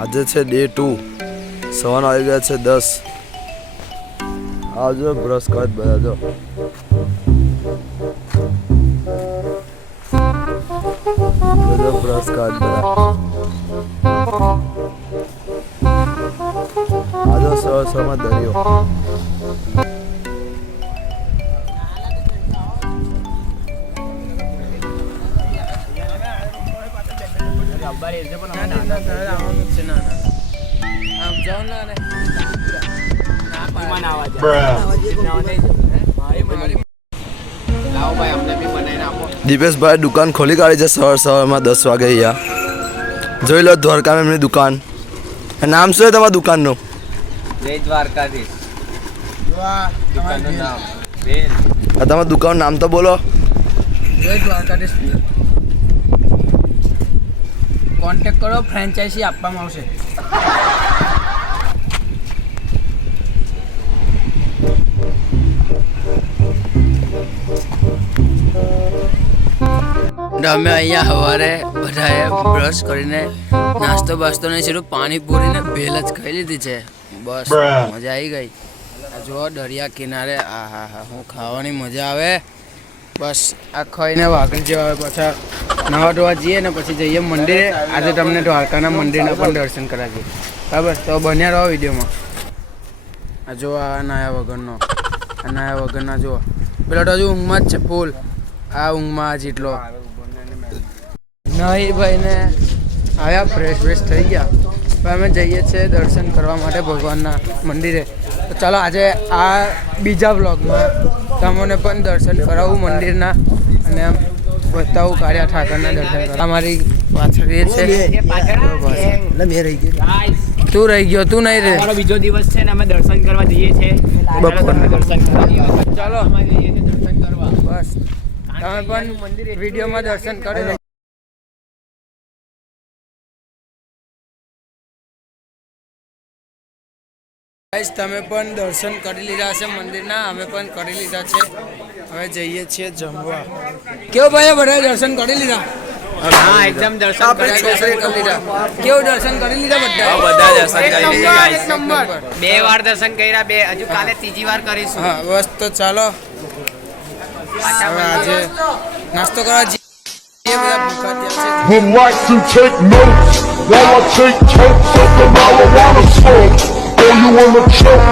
આજે છે ડે 2 સવારના આવી ગયા છે 10 આવજો બ્રશ કર બધા જો બ્રશ કર બધા આજો સવારમાં દરિયો દીપેશભાઈ દુકાન ખોલી કાઢી છે સવારમાં 10 વાગે અહીંયા જોઈ લો દ્વારકા એમની દુકાન નામ શું છે તમારા દુકાનનું જય દ્વારકાધીશ દુકાનનું નામ તમારા દુકાનનું નામ તો બોલો જય દ્વારકાધીશ કોન્ટેક્ટ કરો ફ્રેન્ચાઇઝી આપવામાં આવશે અમે અહીંયા સવારે બધાએ બ્રશ કરીને નાસ્તો બાસ્તો નહીં સીધું પાણીપુરી ને ભેલ જ ખાઈ લીધી છે બસ મજા આવી ગઈ જો દરિયા કિનારે આ હા હા હું ખાવાની મજા આવે બસ આ ખાઈને વાઘરી જેવા આવે પાછા નવા ધોવા જઈએ ને પછી જઈએ મંદિરે આજે તમને દ્વારકાના મંદિરના પણ દર્શન કરાવીએ બરાબર તો બન્યા રહો વિડીયોમાં આ જો આ નાયા વગરના જો પેલા તો હજુ ઊંઘમાં જ છે ફૂલ આ ઊંઘમાં જેટલો નહીં ભાઈ ને આવ્યા ફ્રેશ થઈ ગયા હવે અમે જઈએ છીએ દર્શન કરવા માટે ભગવાનના મંદિરે તો ચાલો આજે આ બીજા વ્લોગમાં તમને પણ દર્શન કરાવું મંદિરના અને આમ બતાવું કાળિયા ઠાકરના દર્શન કરવા અમારી પાછળ એ છે તું રહી ગયો તું નહીં રે બીજો દિવસ છે ને અમે દર્શન કરવા જઈએ છીએ ચાલો દર્શન કરવા બસ તમે પણ વિડીયોમાં દર્શન કરી તમે પણ દર્શન કરી લીધા છે મંદિરના અમે પણ કરી લીધા છે હવે જઈએ છીએ જમવા કેવું ભાઈ બધા દર્શન કરી લીધા હા એકદમ દર્શન કરી લીધા કેવું દર્શન કરી લીધા બધા દર્શન કરી લીધા એક નંબર 2 વાર દર્શન કર્યા હજુ કાલે ત્રીજી વાર કરીશું હા બસ તો ચાલો આજે નાસ્તો કરવા જઈએ બધા ભૂખા ત્યાં છે Would like to take notes while I take totes of the marijuana smoke. Oh, you wanna choke?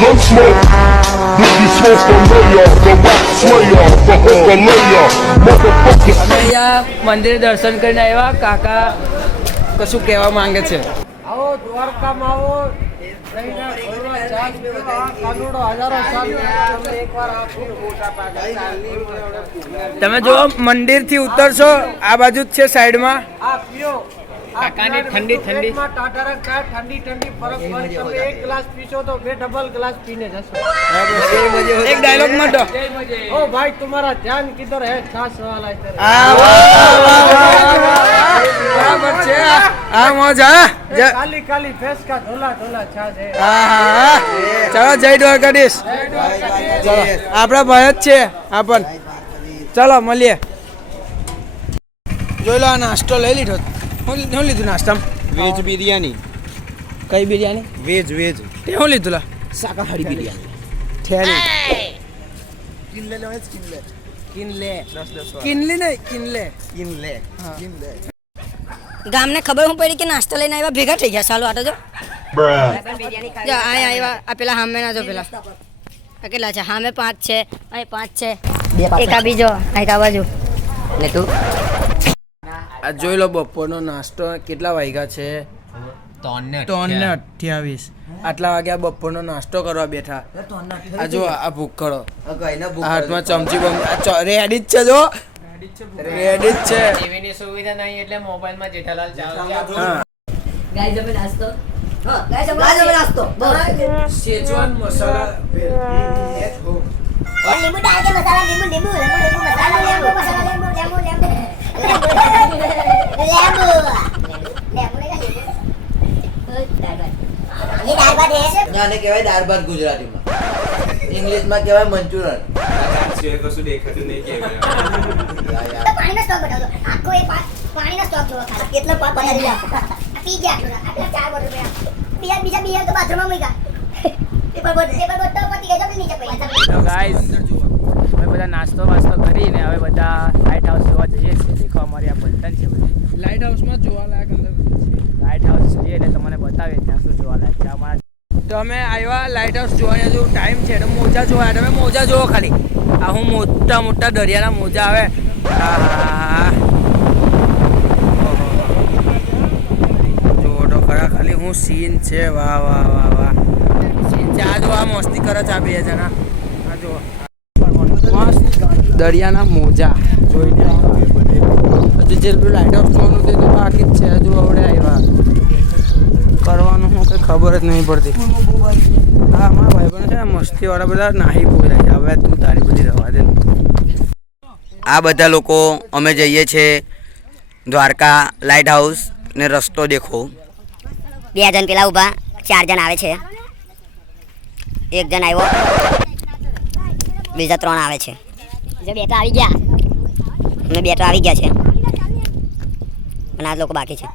Gun smoke. This is supposed to lay off the rap slayer, the hooker layer, motherfucker. અમે અહીંયા મંદિર દર્શન કરીને આવ્યા કાકા કશું કહેવા માંગે છે આવો દ્વારકામાં આવો તમે જો મંદિર થી ઉતરશો આ બાજુ જ છે સાઈડમાં કાકાની ઠંડી ઠંડી ફરક તમે એક ગ્લાસ પીશો તો 2 ડબલ ગ્લાસ પીને જશો એક ડાયલોગ માં ઓ ભાઈ તમારા ધ્યાન કિધર હે છાસ વાલા બરાબર છે આ મજા કાલી ફેસ કા ધોલા છાસ હે ચલો જય દ્વારકાધીશ ચલો આપણા ભાઈ જ છે આપણ ચલો મળીએ જોઈ લો નાસ્તો લઈ લીધો હું લીધું નાસ્તામાં વેજ બિરયાની કઈ બિરયાની વેજ તે હું લીધું લા શાકાહારી બિરયાની ઠેરી કિનલે ગામને ખબર હું પડી કે નાસ્તો લઈને આવ્યા ભેગા થઈ ગયા ચાલો આટો જો જો આવ્યા આ પેલા સામે ના જો પેલા આ કેટલા છે સામે 5 છે અહીં 5 છે એક આ બીજો અહીં આ બાજુ ને તું આ જોઈ લો બપોરનો નાસ્તો કેટલા વાગ્યા છે 3:28 આટલા વાગ્યા બપોરનો નાસ્તો કરવા બેઠા આ જો આ ભૂખડો હાથમાં ચમચી રેડી જ છે જો રેડી જ છે ટીવીની સુવિધા નહીં એટલે મોબાઈલમાં જેઠાલાલ ચાલુ ગાઈસ અમે નાસ્તો ગાઈસ અમે નાસ્તો શેજવાન મસાલા લીંબુ ડાલ કે મસાલા લીંબુ મસાલા લીંબુ ये दाल भात है આને કહેવાય દાળ ભાત ગુજરાતીમાં ઇંગ્લિશમાં કહેવાય મંચુરિયન છે કશું દેખાતું નહીં કેમેરા પાણીનો સ્ટોક બતાવો આખો એક પાણીનો સ્ટોક જોવો ખાલી કેટલા પાક બનાવી પી ગયા આટલા 4 બોટલ પીયા બીજા બીજા તો બાથરૂમમાં મૂક્યા પેપર બોટલ પતી ગયા તો નીચે પડી તો ગાઈસ હવે બધા નાસ્તો વાસ્તો કરીને હવે બધા લાઇટ હાઉસ જોવા જઈએ છીએ. દેખો અમારી આ પલટન છે બધી લાઇટ હાઉસમાં જોવાલાયક અંદર લાઇટ હાઉસ જોઈએ એટલે તમને બતાવીએ ત્યાં શું જોવાલાયક છે અમારા. તો અમે આવ્યા લાઇટ હાઉસ જોવાનો જો ટાઈમ છે તો મોજા જોવા. તમે મોજા જોવો ખાલી. આ હું મોટા મોટા દરિયાના મોજા આવે. જો તો ખરા ખાલી હું સીન છે. વાહ વાહ વાહ વાહ સીન છે. આ જો આ મસ્તી કરે છે આ બે જણા. આ જો મસ્ત દરિયાના મોજા જોઈને હજુ જે પેલું લાઇટ હાઉસ જોવાનું તે તો બાકી જ છે. હજુ આવડે આવ્યા કરવાનું હું કંઈ ખબર જ નહીં પડતી. હા મારા ભાઈબંધ છે ને મસ્તીવાળા બધા નાહી બોલાય છે. હવે તું તારી બધી રવા દે. આ બધા લોકો અમે જઈએ છીએ દ્વારકા લાઇટ હાઉસ ને રસ્તો દેખો. 2 જણ પેલા ઊભા 4 જણ આવે છે. 1 જણ આવ્યો બીજા 3 આવે છે. જો 2 તો આવી ગયા અને 2 તો આવી ગયા છે અને આ લોકો બાકી છે.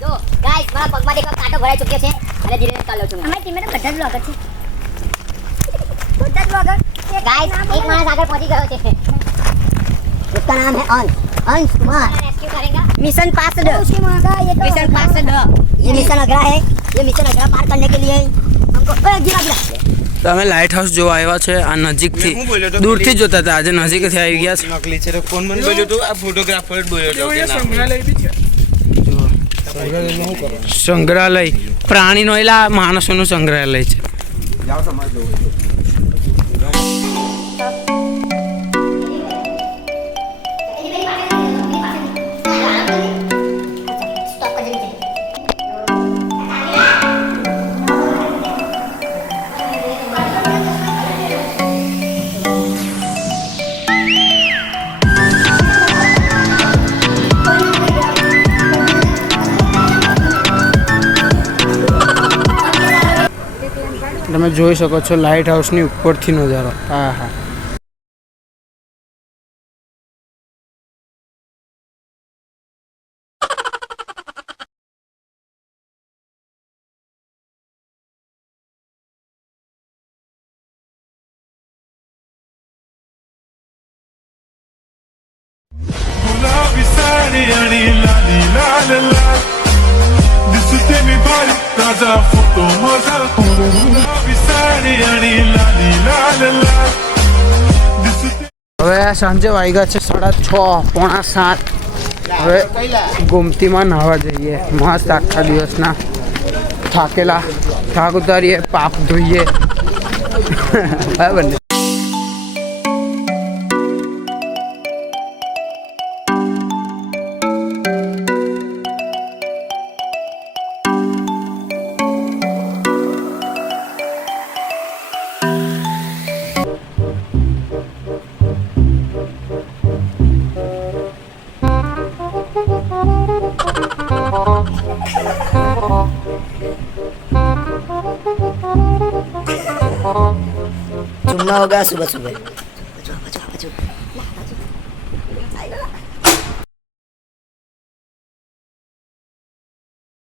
જો ગાઈસ મારા પગમાં દેખો કાંટો ભરાઈ ચૂક્યો છે અને ધીરે ધીરે ચાલ્યો છું. અમારી ટીમે તો બધા જ બ્લોગર છે. બધા જ બ્લોગર ગાઈસ એક માણસ આગળ પહોંચી ગયો છે. उसका नाम है अंश कुमार. मिशन पास मिशन पास ये मिशन अगरा है. ये मिशन अगरा पार करने के लिए हमको गिरा તો અમે લાઇટ હાઉસ જોવા આવ્યા છે. આ નજીકથી દૂરથી જોતા હતા. આજે નજીકથી આવી ગયા છે. નકલી છે તો કોણ મને બોલ્યો તું આ ફોટોગ્રાફર જ બોલ્યો તો કે સંગ્રહાલય બી છે. સંગ્રહાલય પ્રાણીનો એલા માણસોનું સંગ્રહાલય છે. જાવ સમાજ જોવો તમે જોઈ શકો છો લાઇટ હાઉસની ઉપરથી નજારો. હા હા गुलाबी साडी आणि लाली लाल लाल दिसते मी भारी ताजा फोटो माझा. गुलाबी साडी आणि लाली लाल लाल दिसते. હવે આ સાંજે વાગ્યા છે 6:30 પોણા 7. હવે ગોમતીમાં નાહવા જઈએ. મસ્ત આખા દિવસના થાકેલા થાક ઉતારીએ પાપ ધોઈએ. બરાબર ને. चुम्मा होगा सुबह सुबह.